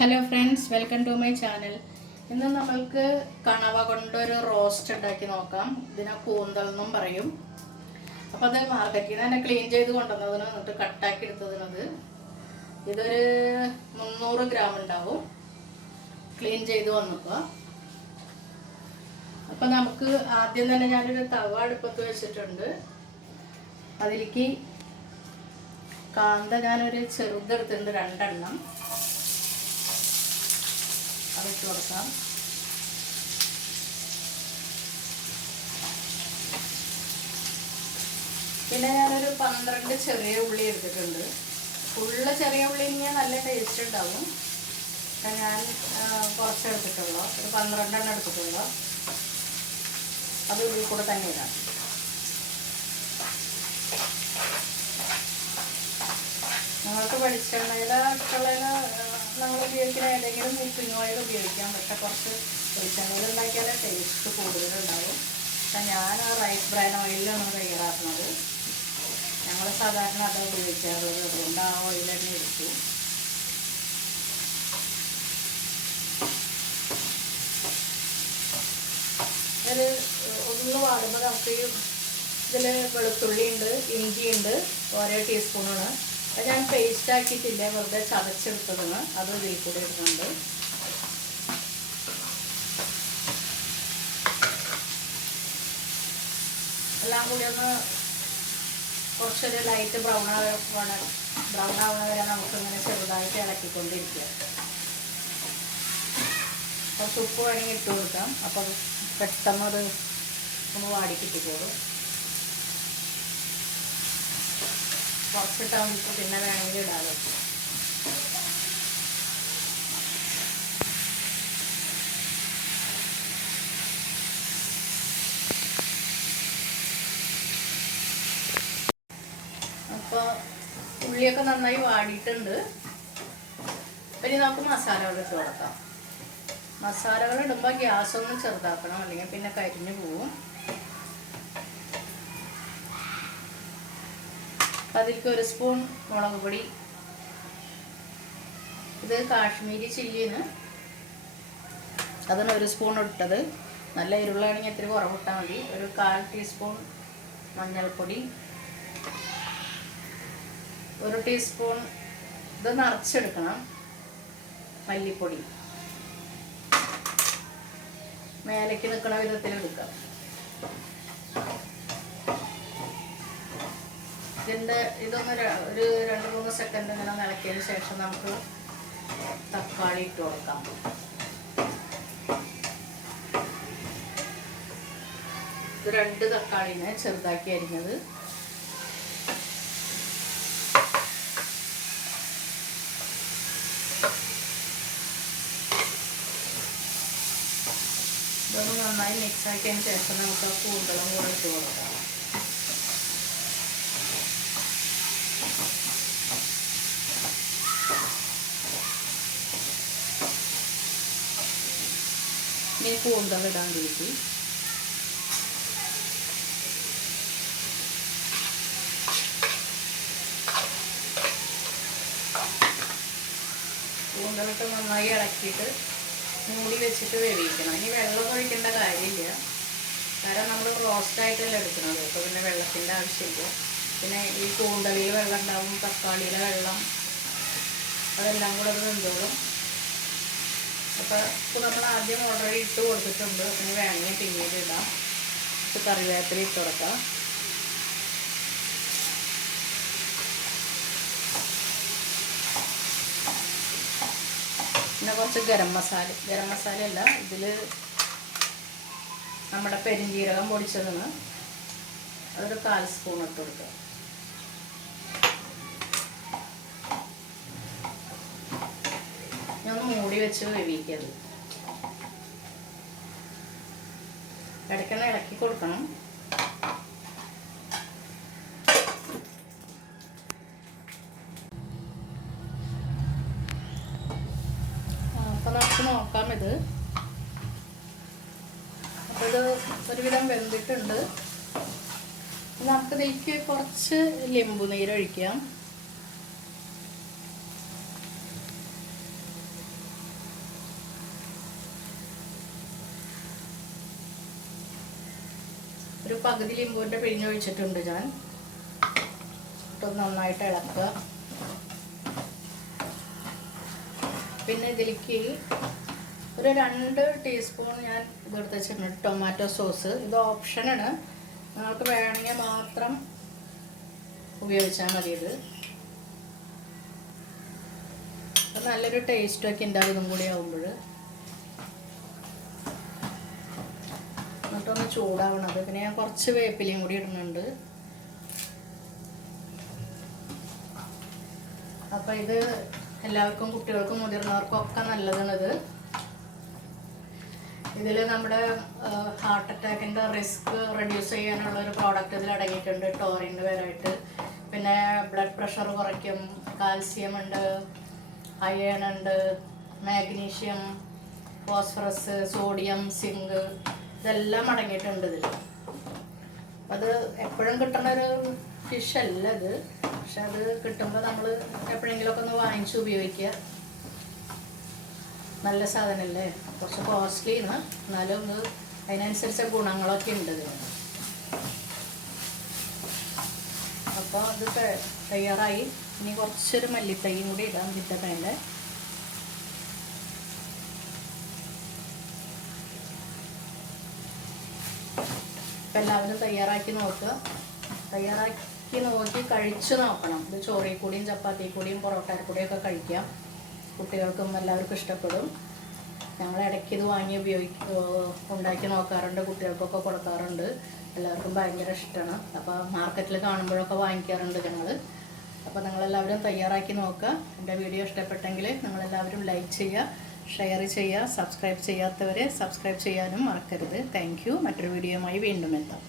Hello friends, welcome to my channel. ഇന്ന് നമ്മൾക്ക് കണവ കൊണ്ടൊരു റോസ്റ്റ് ഉണ്ടാക്കി നോക്കാം. ഇതിനെ കൂന്തൽ എന്നും പറയും. അപ്പോൾ അത് മാർക്കറ്റിൽ നിന്ന് തന്നെ ക്ലീൻ ചെയ്ത് കൊണ്ടുവന്നതിന്, എന്നിട്ട് കട്ടാക്കി എടുത്തതിനത് ഇതൊരു 300 ഗ്രാം ഉണ്ടാവും. ക്ലീൻ ചെയ്ത് വന്നപ്പോൾ അപ്പോൾ നമുക്ക് ആദ്യം തന്നെ ഞാനൊരു തവ അടുപ്പത്ത് വെച്ചിട്ടുണ്ട്. അതിലേക്ക് കാന്ത ഞാനൊരു ചെറുതെടുത്തിട്ടുണ്ട്, 2 എണ്ണം. അതിട്ട് കൊടുക്കാം. പിന്നെ ഞാനൊരു 12 ചെറിയ ഉള്ളി എടുത്തിട്ടുണ്ട്. ഫുള്ള് ചെറിയ ഉള്ളി ഇങ്ങനെ നല്ല ടേസ്റ്റ് ഉണ്ടാവും. ഞാൻ കുറച്ച് എടുത്തിട്ടുള്ളൂ, ഒരു 12 എണ്ണം എടുത്തിട്ടുള്ളൂ. അത് ഉള്ളിൽ കൂടെ തന്നെ ഇടാം. നിങ്ങൾക്ക് വെളിച്ചെണ്ണയിൽ ഇഷ്ടമുള്ള നമ്മൾ ഉപയോഗിക്കുന്ന ഏതെങ്കിലും കുക്കിംഗ് ഓയിൽ ഉപയോഗിക്കാം. പക്ഷെ കുറച്ച് വെളിച്ചെണ്ണയിൽ ഉണ്ടാക്കിയാലേ ടേസ്റ്റ് കൂടുതലുണ്ടാവും. പക്ഷെ ഞാൻ റൈസ് ബ്രാൻ ഓയിലാണ് തയ്യാറാക്കുന്നത്. ഞങ്ങൾ സാധാരണ അത് ഉപയോഗിക്കാറുള്ളത്, അതുകൊണ്ട് ആ ഓയിൽ തന്നെ എടുത്തു. അത് ഒന്ന് വാടുമ്പോൾ നമുക്ക് ഇതിൽ വെളുത്തുള്ളി ഉണ്ട്, ഇഞ്ചി ഉണ്ട്, ഓരോ ടീസ്പൂണാണ്. അത് ഞാൻ പേസ്റ്റ് ആക്കിയിട്ടില്ല, വെറുതെ ചതച്ചെടുത്തതാണ്. അത് ഇതിൽ കൂടെ ഇടുന്നുണ്ട്. എല്ലാം കൂടി ഒന്ന് കുറച്ചൊരു ലൈറ്റ് ബ്രൗൺ ആവുന്ന വരെ നമുക്കിങ്ങനെ ചെറുതായിട്ട് ഇളക്കിക്കൊണ്ടിരിക്കുക. കുറച്ച് ഉപ്പ് വേണമെങ്കിൽ ഇട്ട് കൊടുക്കാം. അപ്പം പെട്ടെന്ന് അത് ഒന്ന് വാടി കിട്ടിക്കോളും. കുറച്ചിട്ടാൽ പിന്നെ വേണമെങ്കിൽ ഇടാതെ. അപ്പോൾ ഉള്ളിയൊക്കെ നന്നായി വാടിയിട്ടുണ്ട്. പിന്നെ നമുക്ക് മസാലകൾ ഇട്ട് കൊടുക്കാം. മസാലകൾ ഇടുമ്പോൾ ഗ്യാസൊന്നും ചെറുതാക്കണം, അല്ലെങ്കിൽ പിന്നെ കരിഞ്ഞു പോവും. അതിലേക്ക് 1 സ്പൂൺ മുളക് പൊടി. ഇത് കാശ്മീരി ചില്ലിന്, അതിന് 1 സ്പൂൺ ഇട്ടത്. നല്ല എരിവുള്ളതാണെങ്കിൽ ഇത്തിരി കുറവിട്ടാൽ മതി. ഒരു 1/4 ടീസ്പൂൺ മഞ്ഞൾപ്പൊടി, 1 ടീസ്പൂൺ ഇത് നിറച്ചെടുക്കണം മല്ലിപ്പൊടി. മേലേക്ക് നിൽക്കുന്ന വിധത്തിൽ എടുക്കാം. ഇതൊന്ന് ഒരു 2-3 സെക്കൻഡ് ഇങ്ങനെ നിലക്കിയതിന് ശേഷം നമുക്ക് തക്കാളി ഇട്ട് കൊടുക്കാം. ഇത് 2 തക്കാളിനെ ചെറുതാക്കി അരിഞ്ഞത്. ഇതൊന്ന് നന്നായി മിക്സ് ആക്കിയതിന് ശേഷം നമുക്ക് ആ കൂന്തളും കൂടെ ഇട്ട് കൊടുക്കാം. ഇനി കൂന്തൽ ഇടാൻ തിരിച്ച് കൂന്തലിട്ട് നന്നായി ഇളക്കിയിട്ട് മൂടി വെച്ചിട്ട് വേവിക്കണം. ഇനി വെള്ളം ഒഴിക്കേണ്ട കാര്യമില്ല, കാരണം നമ്മൾ റോസ്റ്റായിട്ടല്ല എടുക്കുന്നത്. അപ്പോൾ പിന്നെ വെള്ളത്തിൻ്റെ ആവശ്യമില്ല. പിന്നെ ഈ കൂന്തലിൽ വെള്ളം ഉണ്ടാവും, തക്കാളിയിലെ വെള്ളം, അതെല്ലാം കൂടെ അത് വെന്തോളും. അപ്പോൾ ഇപ്പോൾ നമ്മൾ ആദ്യം ഓൾറെഡി ഇട്ട് കൊടുത്തിട്ടുണ്ട്. പിന്നെ വേണമെങ്കിൽ പിന്നീട് ഇടാം. കറിവേപ്പില ഇട്ട് കൊടുക്കാം. പിന്നെ കുറച്ച് ഗരം മസാല അല്ല, ഇതിൽ നമ്മുടെ പെരുംജീരകം പൊടിച്ചതാണ്, അതൊരു 1/4 സ്പൂൺ ഇട്ട് കൊടുക്കുക. ഞാൻ മൂടി വെച്ച് വേവിക്കത്. ഇടയ്ക്കൊന്ന് ഇളക്കി കൊടുക്കണം. അപ്പം നമുക്ക് നോക്കാം ഇത്. അപ്പോൾ ഇത് ഒരുവിധം വെന്തിട്ടുണ്ട്. നമുക്കിതിലേക്ക് കുറച്ച് ലെമ്പു നീര് ഒഴിക്കാം. ഒരു പകുതി ലിംബുവിൻ്റെ പിഴിഞ്ഞൊഴിച്ചിട്ടുണ്ട് ഞാൻ. ഇട്ട് നന്നായിട്ട് ഇളക്കുക. പിന്നെ ഇതിലേക്ക് ഒരു 2 ടീസ്പൂൺ ഞാൻ ഇതെടുത്ത് വെച്ചിട്ടുണ്ട് ടൊമാറ്റോ സോസ്. ഇത് ഓപ്ഷനാണ്, നിങ്ങൾക്ക് വേണമെങ്കിൽ മാത്രം ഉപയോഗിച്ചാൽ മതി. ഇത് നല്ലൊരു ടേസ്റ്റൊക്കെ ഉണ്ടാവും ഇതും കൂടി ആകുമ്പോൾ. എന്നിട്ടൊന്ന് ചൂടാവണത്. പിന്നെ ഞാൻ കുറച്ച് വേപ്പിലയും കൂടി ഇടുന്നുണ്ട്. അപ്പം ഇത് എല്ലാവർക്കും, കുട്ടികൾക്കും മുതിർന്നവർക്കും ഒക്കെ നല്ലതാണിത്. ഇതിൽ നമ്മുടെ ഹാർട്ട് അറ്റാക്കിൻ്റെ റിസ്ക് റെഡ്യൂസ് ചെയ്യാനുള്ള ഒരു പ്രോഡക്റ്റ് ഇതിൽ അടങ്ങിയിട്ടുണ്ട്, ടോറിൻ്റെ പേരായിട്ട്. പിന്നെ ബ്ലഡ് പ്രഷർ കുറയ്ക്കും, കാൽസ്യം ഉണ്ട്, അയൺ ഉണ്ട്, മാഗ്നീഷ്യം, ഫോസ്ഫറസ്, സോഡിയം, സിങ്ക്, ഇതെല്ലാം അടങ്ങിയിട്ടുണ്ട് ഇതിൽ. അത് എപ്പോഴും കിട്ടുന്ന ഒരു ഫിഷ് അല്ല ഇത്, പക്ഷെ അത് കിട്ടുമ്പോൾ നമ്മൾ എപ്പോഴെങ്കിലുമൊക്കെ ഒന്ന് വാങ്ങിച്ച് ഉപയോഗിക്കുക. നല്ല സാധനമല്ലേ, കുറച്ച് കോസ്റ്റ്ലിയാണ്, എന്നാലും ഇത് അതിനനുസരിച്ച ഗുണങ്ങളൊക്കെ ഉണ്ട് ഇതിന്. അപ്പോൾ അത് തയ്യാറായി. ഇനി കുറച്ചൊരു മല്ലിത്തൈയും കൂടി ഇടാം ഇതിൻ്റെ മേലെ. അപ്പം എല്ലാവരും തയ്യാറാക്കി നോക്കുക. തയ്യാറാക്കി നോക്കി കഴിച്ചു നോക്കണം. ഇത് ചോറിൽ കൂടിയും ചപ്പാത്തി കൂടിയും പൊറോട്ടയിൽ കൂടിയൊക്കെ കഴിക്കാം. കുട്ടികൾക്കും എല്ലാവർക്കും ഇഷ്ടപ്പെടും. ഞങ്ങൾ ഇടയ്ക്ക് ഇത് വാങ്ങി ഉണ്ടാക്കി നോക്കാറുണ്ട്, കുട്ടികൾക്കൊക്കെ കൊടുക്കാറുണ്ട്. എല്ലാവർക്കും ഭയങ്കര ഇഷ്ടമാണ്. അപ്പോൾ മാർക്കറ്റിൽ കാണുമ്പോഴൊക്കെ വാങ്ങിക്കാറുണ്ട് ഞങ്ങൾ. അപ്പോൾ നിങ്ങളെല്ലാവരും തയ്യാറാക്കി നോക്കുക. എൻ്റെ വീഡിയോ ഇഷ്ടപ്പെട്ടെങ്കിൽ നിങ്ങളെല്ലാവരും ലൈക്ക് ചെയ്യുക, ഷെയർ ചെയ്യുക. സബ്സ്ക്രൈബ് ചെയ്യാത്തവരെ സബ്സ്ക്രൈബ് ചെയ്യാനും മറക്കരുത്. Thank you. മറ്റൊരു വീഡിയോയുമായി വീണ്ടും എത്താം.